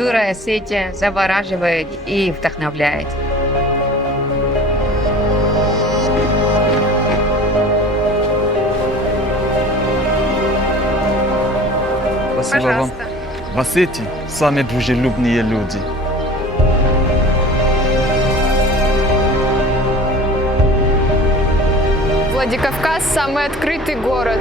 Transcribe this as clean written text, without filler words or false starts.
Культура Осетии завораживает и вдохновляет. Спасибо вам. В Осетии самые дружелюбные люди. Владикавказ – самый открытый город.